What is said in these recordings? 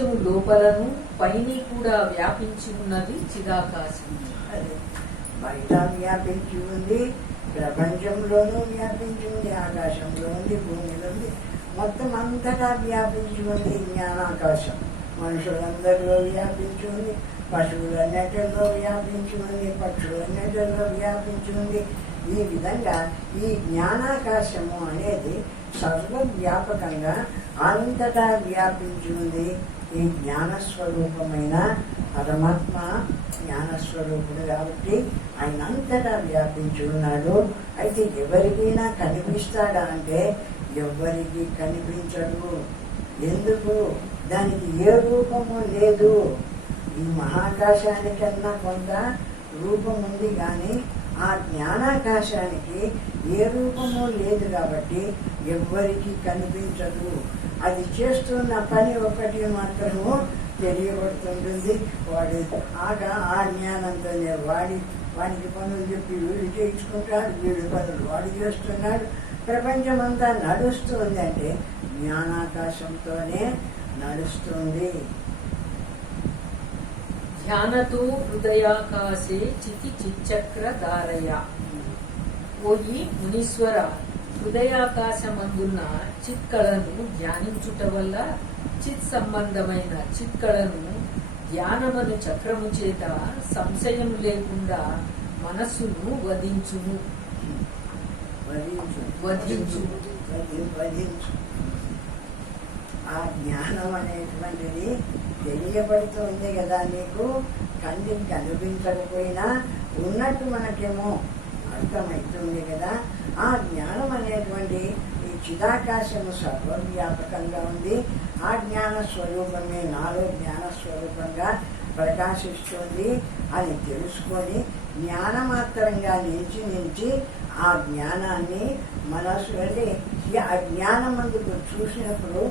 ప్రపంచము లోపలను పైని కూడా వ్యాపించి ఉన్నది చిదాకాశం. అదే బయట వ్యాపించి ఉంది, ప్రపంచంలోనూ వ్యాపించి ఉంది, ఆకాశంలో ఉంది, భూమిలో ఉంది, మొత్తం అంతటా వ్యాపించి ఉంది జ్ఞానాకాశం. మనుషులందరిలో వ్యాపించి ఉంది, పశువులన్నిటిలో వ్యాపించి ఉంది, పక్షులన్నిటిలో వ్యాపించి ఉంది. ఈ విధంగా ఈ జ్ఞానాకాశము అనేది సర్వవ్యాపకంగా అంతటా వ్యాపించి ఉంది. ఈ జ్ఞానస్వరూపమైన పరమాత్మ జ్ఞానస్వరూపుడు కాబట్టి ఆయన అంతటా వ్యాపించి ఉన్నాడు. అయితే ఎవరికైనా కనిపిస్తాడా అంటే ఎవరికి కనిపించడు. ఎందుకు? దానికి ఏ రూపము లేదు. ఈ మహాకాశానికన్నా కొంత రూపం ఉంది, కానీ ఆ జ్ఞానాకాశానికి ఏ రూపము లేదు కాబట్టి ఎవ్వరికి కనిపించదు. అది చేస్తున్న పని ఒకటి మాత్రము తెలియబడుతుంటుంది. వాడి ఆ జ్ఞానంతో వాడికి పనులు చెప్పి వీడు చేయించుకుంటాడు, వీడి పనులు వాడు చేస్తున్నాడు. ప్రపంచమంతా నడుస్తుంది అంటే జ్ఞానాకాశంతోనే నడుస్తుంది. ధ్యానతో హృదయాకాశే చితి చిచ్చక్ర ధారయ. ఓయి మునీశ్వర, హృదయాకాశమందున్న చిత్కళను ధ్యానించుట వల్ల చిత్ సంబంధమైన చిత్కళను ధ్యానమను చక్రము చేత సంశయం లేకుండా మనస్సును వధించును. ఆ జ్ఞానం అనేటువంటిది తెలియబడుతుంది కదా నీకు. కంటికి కనిపించకపోయినా ఉన్నట్టు మనకేమో అర్థమవుతుంది కదా. ఆ జ్ఞానం అనేటువంటి ఈ చిదాకాశము సర్వవ్యాపకంగా ఉంది. ఆ జ్ఞాన స్వరూపమే నాలో జ్ఞాన స్వరూపంగా ప్రకాశిస్తుంది అని తెలుసుకొని జ్ఞానమాత్రంగా నిలిచి ఆ జ్ఞానాన్ని మనసు అంటే ఆ జ్ఞానం అందుకు చూసినప్పుడు,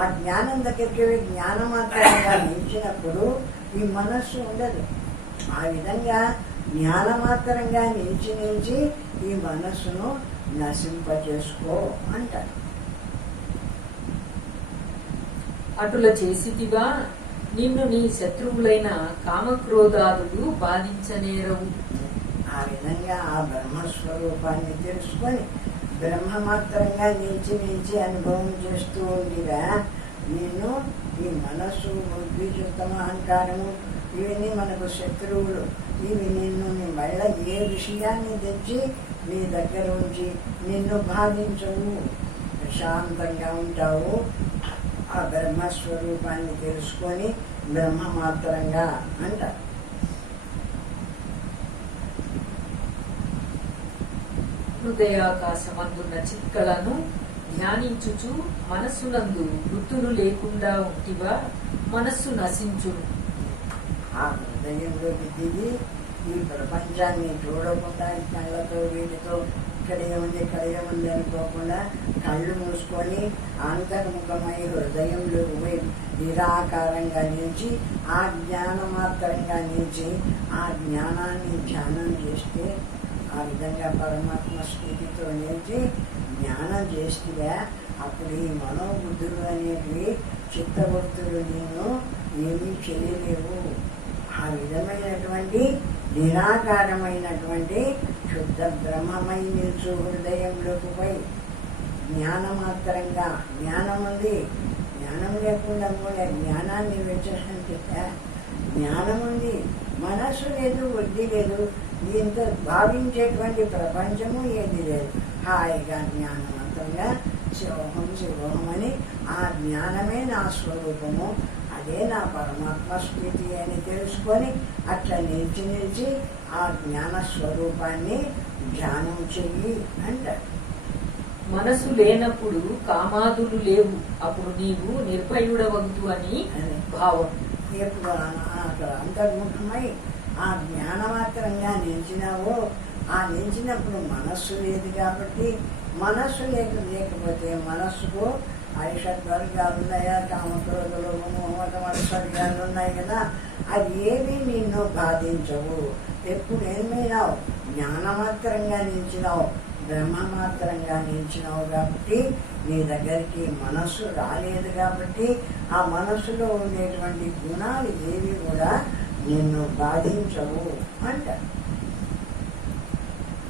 ఆ జ్ఞానం దగ్గరికి జ్ఞానమాత్రంగా నిలిచినప్పుడు ఈ మనస్సు ఉండదు. ఆ విధంగా జ్ఞానమాత్రంగా నిలిచి ఈ మనస్సును నశింపజేసుకో అంటారు. అటుల చేసితివా నిన్ను నీ శత్రువులైన కామక్రోధాదులు బాధించనేరవు. ఆ విధంగా ఆ బ్రహ్మస్వరూపాన్ని తెలుసుకొని బ్రహ్మమాత్రంగా నిలిచి అనుభవం చేస్తూ ఉండిరా నిన్ను ఈ మనస్సు, బుద్ధి, చిత్తమ, అహంకారము ఇవన్నీ మనకు శత్రువులు. ఇవి నిన్ను మళ్ళీ ఏ విషయాన్ని తెచ్చి నీ దగ్గర ఉంచి నిన్ను బాధించవు, ప్రశాంతంగా ఉంటావు. ఆ బ్రహ్మస్వరూపాన్ని తెలుసుకొని బ్రహ్మమాత్రంగా అంటారు. హృదయాకాశమందున్న చిత్కళను ధ్యానించుచు మనస్సునందు వృత్తులు లేకుండా ఉంటివా మనస్సు నశించును. ఆ హృదయంలోకి దిగి ఈ ప్రపంచాన్ని చూడకుండా కళ్ళతో వీటితో ఇక్కడ ఏముంది అనుకోకుండా కళ్ళు మూసుకొని అంతర్ముఖమై హృదయంలోకి పోయి నిరాకారంగా నిలిచి ఆ జ్ఞానమాత్రంగా నిలిచి ఆ జ్ఞానాన్ని ధ్యానం చేస్తే, ఆ విధంగా పరమాత్మ స్థితితో నిలిచి జ్ఞానం చేస్తే అప్పుడు ఈ మనోబుద్ధులు అనేటివి చిత్తవృత్తులు నిన్ను ఏమీ చేయలేవు. ఆ విధమైనటువంటి నిరాకారమైనటువంటి శుద్ధ బ్రహ్మమై నిలుచు హృదయంలోకి పోయి జ్ఞానమాత్రంగా జ్ఞానం ఉంది. జ్ఞానం లేకుండా కూడా జ్ఞానాన్ని వెచ్చంటే జ్ఞానం ఉంది, మనస్సు లేదు, బుద్ధి లేదు, దీంతో భావించేటువంటి ప్రపంచము ఏది లేదు. హాయిగా జ్ఞానవంతంగా శివోహం శివోహం అని ఆ జ్ఞానమే నా స్వరూపము, అదే నా పరమాత్మ స్థితి అని తెలుసుకొని అట్లా నిలిచి ఆ జ్ఞాన స్వరూపాన్ని ధ్యానం చెయ్యి అంటారు. మనసు లేనప్పుడు కామాదులు లేవు, అప్పుడు నీవు నిర్భయుడవద్దు అని భావం. ఎప్పుడు అక్కడ అంతర్ముఖమై ఆ జ్ఞానమాత్రంగా నిలిచినావో, ఆ నిలిచినప్పుడు మనస్సు లేదు కాబట్టి, మనస్సు లేకపోతే మనస్సుకు ఐషత్ వర్గాలు ఉన్నాయా, కామక్రోధులు, మోహమతమత్సర్యాలు ఉన్నాయి కదా, అవి ఏమీ నిన్ను బాధించవు. ఎప్పుడు జ్ఞానమాత్రంగా నిలిచినావు, బ్రహ్మమాత్రంగా నిలిచినావు కాబట్టి నీ దగ్గరికి మనస్సు రాలేదు కాబట్టి ఆ మనస్సులో ఉండేటువంటి గుణాలు ఏవి కూడా నిన్ను బాధించవు అంట.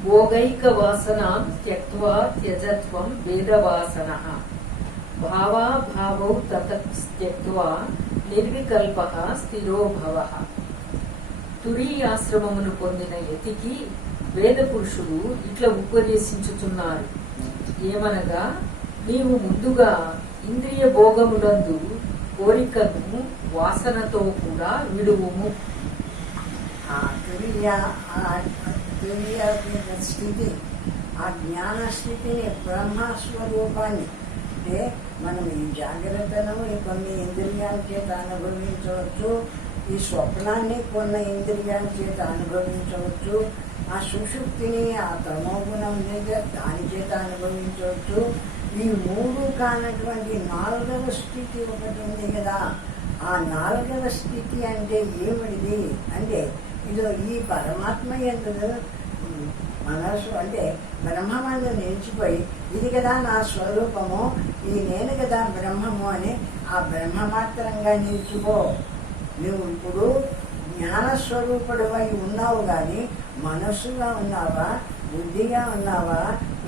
భోగైక వాసనాం త్యక్త్వా త్యజత్వం వేదవాసనః భావాభావౌ తత్త్యక్త్వా నిర్వికల్పః స్థిరో భవః. తురీయాశ్రమమును పొందిన యతికి వేద పురుషుడు ఇట్లా ఉపదేశించుచున్నారు. ఏమనగా, నీవు ముందుగా ఇంద్రియ భోగములందు కోరికను వాసనతో కూడా విడువుము. ఆ తురియ స్థితి, ఆ జ్ఞాన స్థితిని, బ్రహ్మస్వరూపాన్ని, అంటే మనం ఈ జాగ్రత్తను కొన్ని ఇంద్రియాల చేత అనుభవించవచ్చు, ఈ స్వప్నాన్ని కొన్ని ఇంద్రియాల చేత అనుభవించవచ్చు, ఆ సుషుప్తిని, ఆ తమోగుణం దాని చేత అనుభవించవచ్చు. ఈ మూడు కానటువంటి 4వ స్థితి ఒకటి ఉంది కదా. ఆ 4వ స్థితి అంటే ఏమిటిది అంటే, ఇదో ఈ పరమాత్మ యందు మనసు అంటే బ్రహ్మమందు నిలిచిపోయి, ఇది కదా నా స్వరూపము, ఇది నేను కదా బ్రహ్మము అని ఆ బ్రహ్మమాత్రంగా నిలిచిపో. నువ్వు ఇప్పుడు జ్ఞానస్వరూపుడు అయి ఉన్నావు, కానీ మనస్సుగా ఉన్నావా, బుద్ధిగా ఉన్నావా,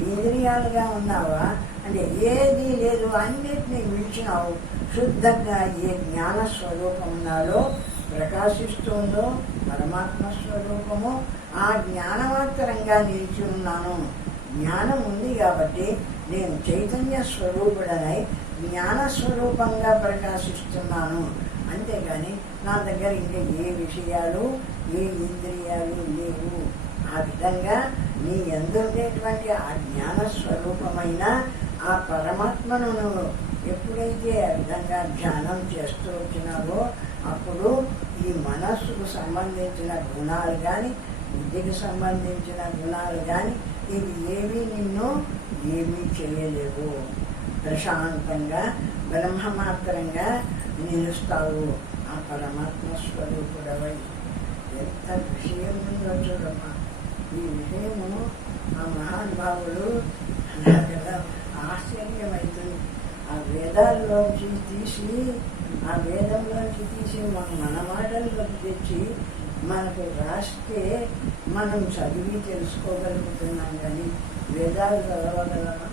ఇంద్రియాలుగా ఉన్నావా అంటే ఏదీ లేదు, అన్నిటినీ విడిచినావు. శుద్ధంగా ఏ జ్ఞాన స్వరూపం నాలో ప్రకాశిస్తుందో పరమాత్మ స్వరూపము, ఆ జ్ఞానమాత్రంగా నిలిచి ఉన్నాను. జ్ఞానం ఉంది కాబట్టి నేను చైతన్య స్వరూపుడనై జ్ఞాన స్వరూపంగా ప్రకాశిస్తున్నాను. అంతేగాని నా దగ్గర ఇంకా ఏ విషయాలు, ఏ ఇంద్రియాలు లేవు. ఆ విధంగా నీ ఎందుండేటువంటి ఆ జ్ఞాన స్వరూపమైన ఆ పరమాత్మను నువ్వు ఎప్పుడైతే ఆ విధంగా ధ్యానం చేస్తూ వచ్చినావో, అప్పుడు ఈ మనస్సుకు సంబంధించిన గుణాలు కానీ, బుద్ధికి సంబంధించిన గుణాలు కానీ, ఇవి ఏవి నిన్ను ఏమీ చేయలేవు. ప్రశాంతంగా బ్రహ్మమాత్రంగా నిలుస్తావు. ఆ పరమాత్మ స్వరూపుడవై ఎంత విషయం ఉందో చూడమ్మా. ఈ విషయము ఆ మహానుభావులు నాకు ఆశ్చర్యమవుతుంది. ఆ వేదాల్లోంచి తీసి, ఆ వేదంలోంచి తీసి మన మాటల్లోకి తెచ్చి మనకు రాస్తే మనం చదివి తెలుసుకోగలుగుతున్నాం. కానీ వేదాలు చదవగలమా?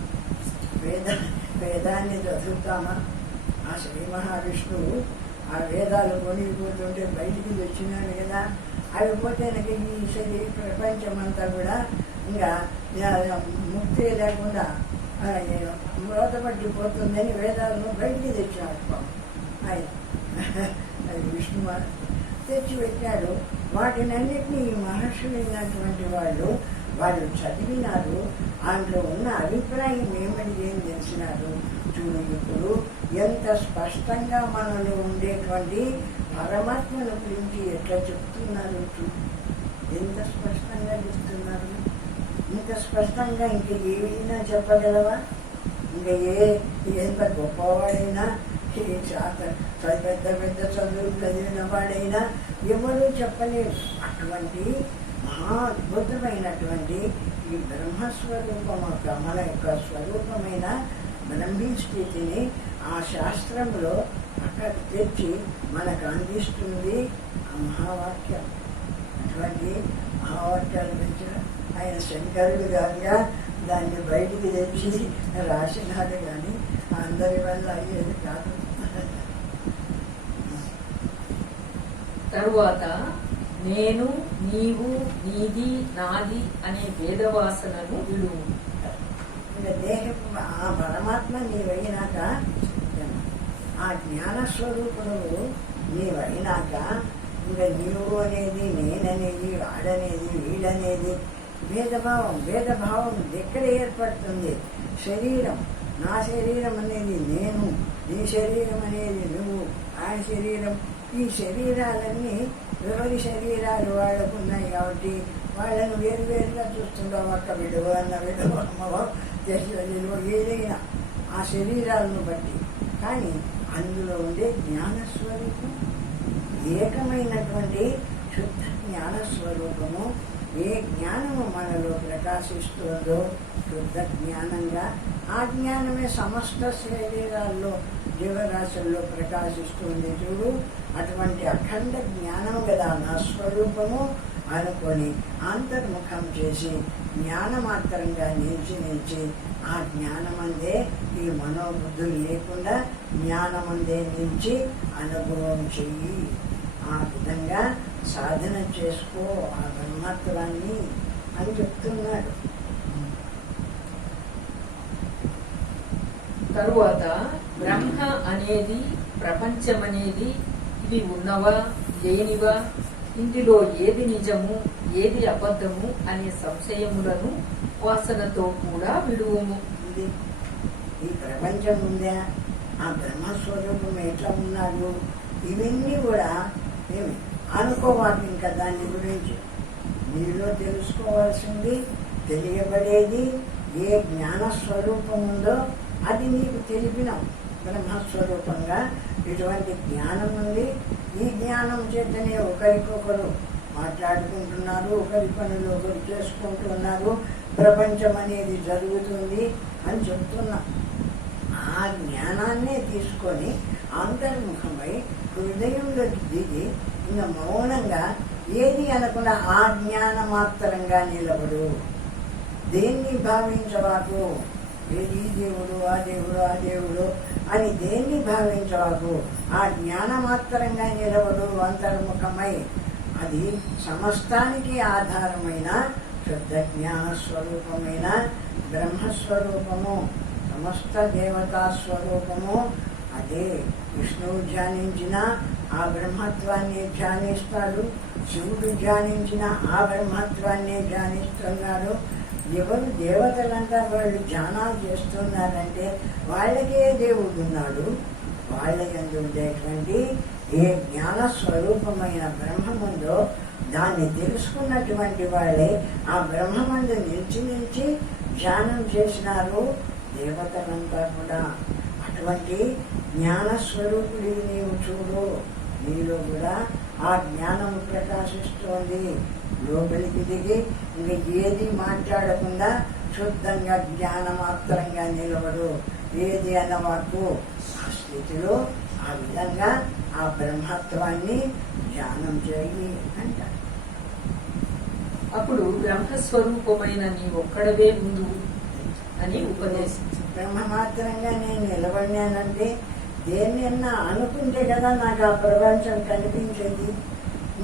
వేదాన్ని చదువుతామా? ఆ శ్రీ మహావిష్ణువు ఆ వేదాలు కొనిపోతుంటే బయటికి వచ్చినాడు కదా. అవి పోతే ఈ ప్రపంచమంతా కూడా ఇంకా ముక్తి లేకుండా మూతపట్టిపోతుందని వేదాలను బయటికి తెచ్చినాడు ఆయన. అది విష్ణువు తెచ్చిపెట్టాడు. వాటినన్నిటినీ ఈ మహర్షులైనటువంటి వాళ్ళు చదివినారు. అందులో ఉన్న అభిప్రాయం ఏమని ఏం తెలిసినారు. చూడు, ఇప్పుడు ఎంత స్పష్టంగా మనలో ఉండేటువంటి పరమాత్మను గురించి ఎట్లా చెప్తున్నారు. చూడు, ఎంత స్పష్టంగా చెప్తున్నారు. ఇంత స్పష్టంగా ఇంక ఏమైనా చెప్పగలవా? ఇంకా ఎంత గొప్పవాడైనా, పెద్ద పెద్ద చదువులు చదివిన వాడైనా ఎవరూ చెప్పలేరు. అటువంటి మహా అద్భుతమైనటువంటి ఈ బ్రహ్మస్వరూపం మన యొక్క స్వరూపమైన బ్రహ్మీ స్థితిని ఆ శాస్త్రంలో అక్కడ తెచ్చి మనకు అందిస్తుంది ఆ మహావాక్యం. అటువంటి మహావాక్యాలు తెచ్చిన ఆయన శంకరుడు గారిగా దాన్ని బయటికి తెచ్చి రాసినాడు. కానీ అందరి వల్ల అయ్యేది కాదు. తరువాత నేను, నీవు, నీది, నాది అనే వేదవాసనను విడువు. ఇంకా దేహం ఆ పరమాత్మ నీవైనాక, ఆ జ్ఞానస్వరూపుడు నీవైనాక, ఇంకా నీవు అనేది, నేననేది, వాడనేది, వీడనేది భేదభావం ఎక్కడ ఏర్పడుతుంది? శరీరం, నా శరీరం అనేది నేను, నీ శరీరం అనేది నువ్వు, ఆయన శరీరం. ఈ శరీరాలన్నీ ఎవరి శరీరాలు వాళ్ళకు ఉన్నాయి కాబట్టి వాళ్ళను వేరువేరుగా చూస్తుంటావు. అక్క విడువ, అన్న విడువ, అమ్మవ, తెలివ, ఏదైనా ఆ శరీరాలను బట్టి. కానీ అందులో ఉండే జ్ఞానస్వరూపం ఏకమైనటువంటి శుద్ధ జ్ఞానస్వరూపము ఏ జ్ఞానము మనలో ప్రకాశిస్తుందో శుద్ధ జ్ఞానంగా, ఆ జ్ఞానమే సమస్త శరీరాల్లో జీవరాశుల్లో ప్రకాశిస్తుంది. చూడు, అటువంటి అఖండ జ్ఞానం కదా నా స్వరూపము అనుకొని అంతర్ముఖం చేసి జ్ఞానమాత్రంగా నిలిచి ఆ జ్ఞానమందే ఈ మనోబుద్ధులు లేకుండా జ్ఞానమందే నిలిచి అనుభవం చెయ్యి. ఆ విధంగా సాధన చేసుకో ఆ బ్రహ్మత్వాన్ని అని చెప్తున్నాడు. తరువాత బ్రహ్మ అనేది, ప్రపంచం అనేది ఇవి ఉన్నవా లేనివా, ఇందులో ఏది నిజము ఏది అబద్ధము అనే సంశయములను వాసనతో కూడా విడువుము. ఈ ప్రపంచం ఉందా, ఆ బ్రహ్మస్వరూపం ఎట్లా ఉన్నాడు, ఇవన్నీ కూడా ఏమి అనుకోవాలి. ఇంకా దాని గురించి నీలో తెలుసుకోవాల్సింది, తెలియబడేది ఏ జ్ఞానస్వరూపం ఉందో అది నీకు తెలిపినాం. బ్రహ్మస్వరూపంగా ఇటువంటి జ్ఞానం ఉంది. ఈ జ్ఞానం చేతనే ఒకరికొకరు మాట్లాడుకుంటున్నారు, ఒకరి పనులు ఒకరు చేసుకుంటున్నారు, ప్రపంచం అనేది జరుగుతుంది అని చెప్తున్నాం. ఆ జ్ఞానాన్నే తీసుకొని అంతర్ముఖమై హృదయంలోకి దిగి ఇంకా మౌనంగా ఏది అనకుండా ఆ జ్ఞాన మాత్రంగా నిలబడు. దేన్ని భావించవాకు, ఏది దేవుడు ఆ దేవుడు ఆ దేవుడు అని దేన్ని భావించవాకు. ఆ జ్ఞానమాత్రంగా నిలబడు అంతర్ముఖమై. అది సమస్తానికి ఆధారమైన శుద్ధ జ్ఞాన స్వరూపమైన బ్రహ్మస్వరూపము, సమస్త దేవతా స్వరూపము. అదే విష్ణువు ధ్యానించిన ఆ బ్రహ్మత్వాన్ని ధ్యానిస్తాడు, శివుడు ధ్యానించిన ఆ బ్రహ్మత్వాన్ని ధ్యానిస్తున్నాడు. ఎవరు దేవతలంతా వాళ్ళు ధ్యానాలు చేస్తున్నారంటే వాళ్ళకే దేవుడు ఉన్నాడు. వాళ్ళ యందు ఉండేటువంటి ఏ జ్ఞాన స్వరూపమైన బ్రహ్మముందో దాన్ని తెలుసుకున్నటువంటి వాళ్ళే ఆ బ్రహ్మమందు నిలిచి ధ్యానం చేసినారు దేవతలంతా కూడా. అటువంటి జ్ఞానస్వరూపుడివి నీవు చూడు. నీలో కూడా ఆ జ్ఞానము ప్రకాశిస్తోంది. లోపలికి దిగి ఇంకా ఏది మాట్లాడకుండా శుద్ధంగా జ్ఞానమాత్రంగా నిలబడు. ఏది అన్నవాకు ఆ స్థితిలో ఆ విధంగా ఆ బ్రహ్మత్వాన్ని ధ్యానం చేయి అంటారు. అప్పుడు బ్రహ్మస్వరూపమైన నీ ఒక్కడవే ముందు అని ఉపదేశించు. బ్రహ్మ మాత్రంగా నేను నిలబడినానంటే దేన్నైనా అనుకుంటే కదా నాకు ఆ ప్రపంచం కనిపించేది.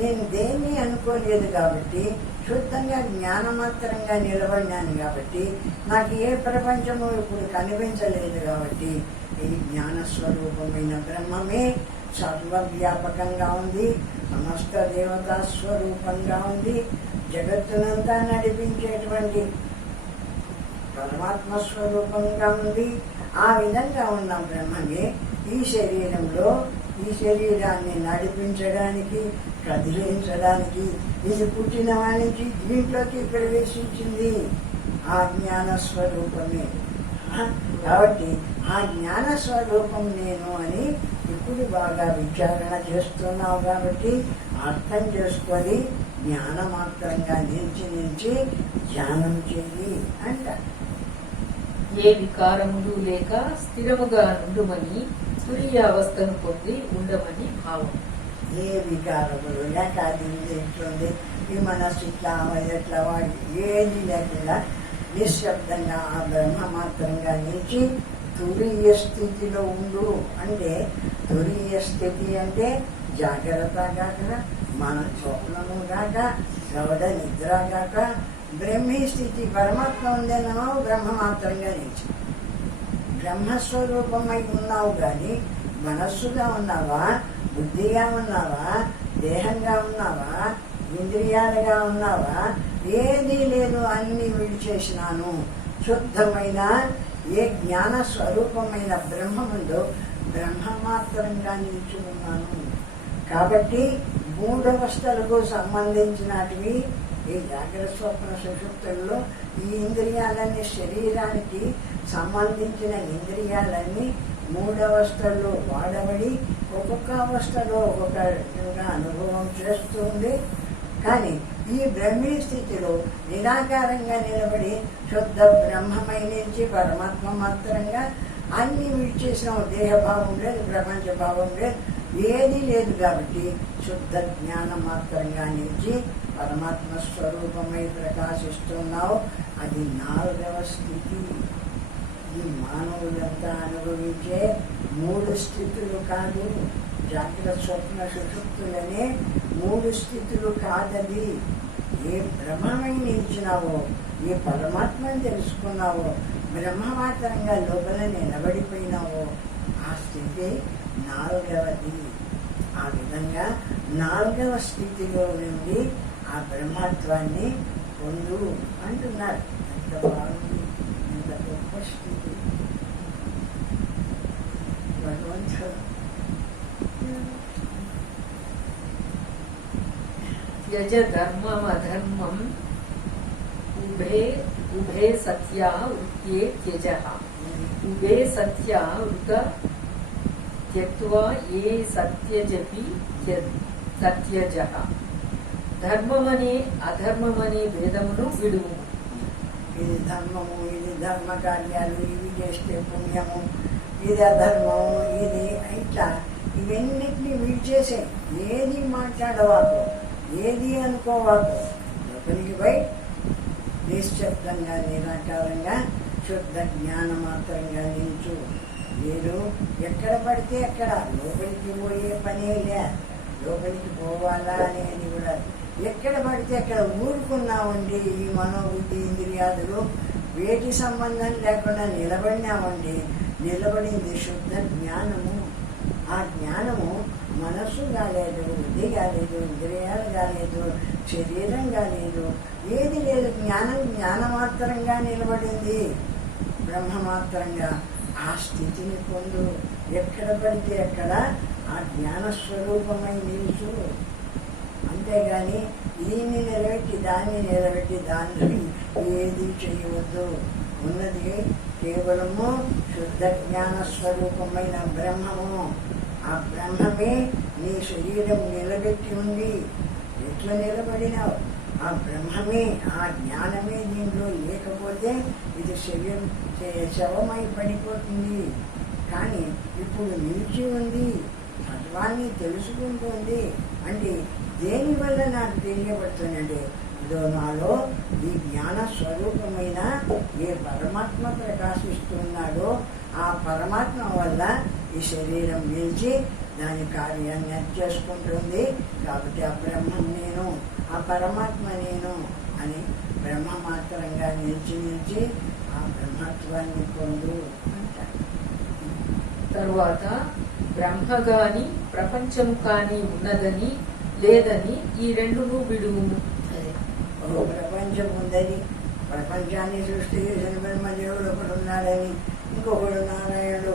నేను దేన్ని అనుకోలేదు కాబట్టి శుద్ధంగా జ్ఞానమాత్రంగా నిలబడినాను కాబట్టి నాకు ఏ ప్రపంచము ఇప్పుడు కనిపించలేదు. కాబట్టి ఈ జ్ఞానస్వరూపమైన బ్రహ్మమే సర్వవ్యాపకంగా ఉంది, సమస్త దేవతా స్వరూపంగా ఉంది, జగత్తునంతా నడిపించేటువంటి పరమాత్మ స్వరూపంగా ఉంది. ఆ విధంగా ఉన్న బ్రహ్మమే ఈ శరీరంలో ఈ శరీరాన్ని నడిపించడానికి, కదిలించడానికి ఇది పుట్టిన వానికి దీంట్లోకి ప్రవేశించింది ఆ జ్ఞాన స్వరూపమే. కాబట్టి ఆ జ్ఞాన స్వరూపం నేను అని ఇప్పుడు బాగా విచారణ చేస్తున్నావు కాబట్టి అర్థం చేసుకొని జ్ఞానమాత్రంగా నిలిచి ధ్యానం చెయ్యి అంట. ఏ వికారములు లేక స్థిరముగా నుండుమని తురీయావస్థను పొంది ఉండమని భావం. ఏ వికారములు లేక అది ఎట్లుంది, ఈ మనస్సు ఇట్లా ఎట్లా వాడి ఏది లేకుండా నిశ్శబ్దంగా ఆ బ్రహ్మ మాత్రంగా నిలిచి తురీయ స్థితిలో ఉండు. అంటే తురీయ స్థితి అంటే జాగ్రత్త గాక, మన స్వప్నము గాక, గౌడ నిద్ర గాక, బ్రహ్మీ స్థితి పరమాత్మ ఉందేనో బ్రహ్మ మాత్రంగా నిలిచి బ్రహ్మస్వరూపమై ఉన్నావు. కానీ మనస్సుగా ఉన్నావా, బుద్ధిగా ఉన్నావా, దేహంగా ఉన్నావా, ఇంద్రియాలుగా ఉన్నావా, ఏదీ లేదు, అన్ని విడిచేసినాను. శుద్ధమైన ఏ జ్ఞాన స్వరూపమైన బ్రహ్మముందో బ్రహ్మ మాత్రంగా నిలిచి ఉన్నాను. కాబట్టి మూఢవస్థలకు సంబంధించినటివి ఈ జాగ్రత్త స్వప్న సుషుప్తుల్లో ఈ ఇంద్రియాలన్నీ శరీరానికి సంబంధించిన ఇంద్రియాలన్నీ మూడవస్థల్లో వాడబడి ఒక్కొక్క అవస్థలో ఒక్కొక్కగా అనుభవం చేస్తుంది. కానీ ఈ బ్రహ్మీ స్థితిలో నిరాకారంగా నిలబడి శుద్ధ బ్రహ్మమై నిలిచి పరమాత్మ మాత్రంగా అన్ని విడిచేసిన దేహభావం లేదు, ప్రపంచ భావం లేదు, ఏది లేదు. కాబట్టి శుద్ధ జ్ఞానం మాత్రంగా నిలిచి పరమాత్మ స్వరూపమై ప్రకాశిస్తున్నావు. అది 4వ స్థితి. ఈ మానవులంతా అనుభవించే 3 స్థితులు కాదు. జాగ్రత్త, స్వప్న, సుషుప్తులనే 3 స్థితులు కాదది. ఏ బ్రహ్మమై నిలిచినావో, ఏ పరమాత్మని తెలుసుకున్నావో, బ్రహ్మమాత్రంగా లోపల నిలబడిపోయినావో, ఆ స్థితి 4వది. ఆ విధంగా 4వ స్థితిలో నుండి ఆ బ్రహ్మత్వాన్ని పొందు అంటున్నారు. ఎంత బాగుంది, ఎంత గొప్ప స్థితి భగవంతుడు. త్యజ ధర్మమధర్మం ఉభే సత్యా వృత్యే త్యజః. ఉభే సత్యా వృత త్యక్త్వా ఏ సత్యజపి సత్యజః. ధర్మమనే అధర్మమనే భేదమును విడువు. ఇది ధర్మము, ఇది ధర్మ కార్యాలు, ఇవి చేస్తే పుణ్యము, ఇది అధర్మము, ఇది ఇట్లా ఇవన్నిటిని విడిచేసే. ఏది మాట్లాడవాకు, ఏది అనుకోవాకు, లోపలికి పోయి నిశ్శబ్దంగా నిరాకారంగా శుద్ధ జ్ఞానం మాత్రంగా నిల్చు. మీరు ఎక్కడ పడితే అక్కడ లోపలికి పోయే పనే లే. లోపలికి పోవాలా అనేది కూడా ఎక్కడ పడితే అక్కడ ఊరుకున్నామండి. ఈ మనోబుద్ధి ఇంద్రియాదులు వేటి సంబంధం లేకుండా నిలబడినామండి. నిలబడింది శుద్ధ జ్ఞానము. ఆ జ్ఞానము మనస్సు కాలేదు, బుద్ధి కాలేదు, ఇంద్రియాలు కాలేదు, శరీరం కాలేదు, ఏది లేదు. జ్ఞానమాత్రంగా నిలబడింది, బ్రహ్మమాత్రంగా. ఆ స్థితిని పొందు. ఎక్కడ పడితే అక్కడ ఆ జ్ఞానస్వరూపమై నిలుచు. అంతేగాని దీన్ని నిలబెట్టి దాన్ని నిలబెట్టి దాన్ని ఏది చేయవద్దు. ఉన్నది కేవలము శుద్ధ జ్ఞాన స్వరూపమైన బ్రహ్మము. ఆ బ్రహ్మమే నీ శరీరం నిలబెట్టి ఉంది. ఎట్లా నిలబడినావు? ఆ బ్రహ్మమే, ఆ జ్ఞానమే దీంట్లో లేకపోతే ఇది శవమై పడిపోతుంది. కానీ ఇప్పుడు నిలిచి ఉంది, తత్వాన్ని తెలుసుకుంటుంది. అంటే దేనివల్ల నాకు తెలియబడుతుందంటే, ఇదో నాలో ఈ జ్ఞాన స్వరూపమైన ఏ పరమాత్మ ప్రకాశిస్తున్నాడో ఆ పరమాత్మ వల్ల ఈ శరీరం నిలిచి దాని కార్యాన్ని చేసుకుంటుంది. కాబట్టి ఆ బ్రహ్మం నేను, ఆ పరమాత్మ నేను అని బ్రహ్మమాత్రంగా నిలిచి ఆ బ్రహ్మత్వాన్ని పొందు అంటారు. తరువాత బ్రహ్మ గాని ప్రపంచము కాని ఉన్నదని లేదని ఈ రెండును విడువు. ఓ ప్రపంచం ఉందని, ప్రపంచాన్ని సృష్టి చేసిన బ్రహ్మదేవుడు ఒకడు ఉన్నాడని, ఇంకొకడు నారాయణుడు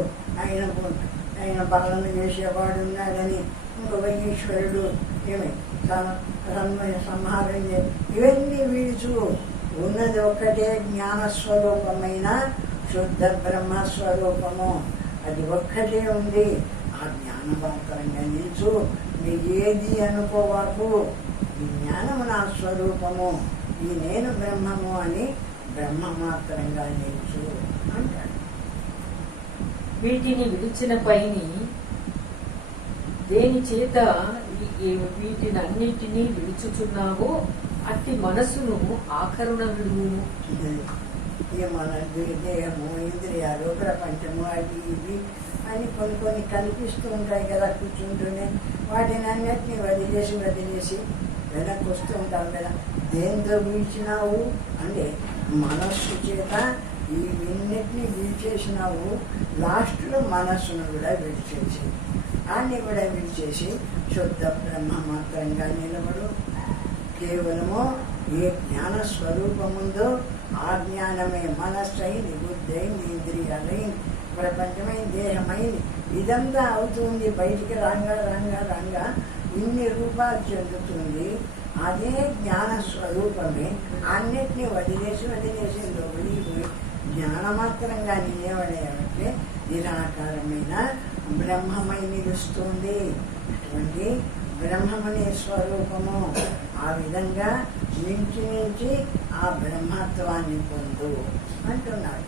ఆయన పాలన చేసేవాడు ఉన్నాడని, ఇంకొక ఈశ్వరుడు ఏమి సంహారం ఇవన్నీ విడుచు. ఉన్నది ఒక్కటే జ్ఞానస్వరూపమైన శుద్ధ బ్రహ్మస్వరూపము. అది ఒక్కటే ఉంది. ఆ జ్ఞానమాత్రంగా నిలుచు. మీరు ఏది అనుకోవాకు. ఈ జ్ఞానము నా స్వరూపము, ఈ నేను బ్రహ్మము అని బ్రహ్మమాత్రంగా నిలుచు అంటాడు. వీటిని విడిచిన పైని దేని చేత వీటిని అన్నిటినీ విడుచుచున్నావో అట్టి మనస్సును ఆకరణ విడువు. మన దేహము, ఇంద్రియాలు, ప్రపంచము, అవి ఇవి అని కొన్ని కనిపిస్తూ ఉంటాయి కదా కూర్చుంటూనే. వాటిని అన్నిటినీ వదిలేసి వెనక్కి వస్తూ ఉంటాం కదా. దేంతో విడిచినావు అంటే మనస్సు చేత ఇవన్నిటినీ విడిచేసినావు. లాస్ట్లో మనస్సును కూడా విడిచేసి అన్ని కూడా విడిచేసి శుద్ధ బ్రహ్మ మాత్రంగా నిలబడు. కేవలము ఏ జ్ఞాన స్వరూపముందో ఆ జ్ఞానమే మనస్సైంది, బుద్ధైంది, ఇంద్రియాలైంది, ప్రపంచమైంది, దేహమైంది. ఇదంతా అవుతుంది. బయటికి రాంగా ఇన్ని రూపాలు చెందుతుంది. అదే జ్ఞాన స్వరూపమే. అన్నిటినీ వదిలేసి లోపలికి జ్ఞానమాత్రంగా నిలబడేవంటే నిరాకారమైన బ్రహ్మమై నిలుస్తుంది. అటువంటి బ్రహ్మమనే స్వరూపము. ఆ ఆ విధంగా మించి ఆ బ్రహ్మత్వాన్ని పొందు అంటున్నాడు.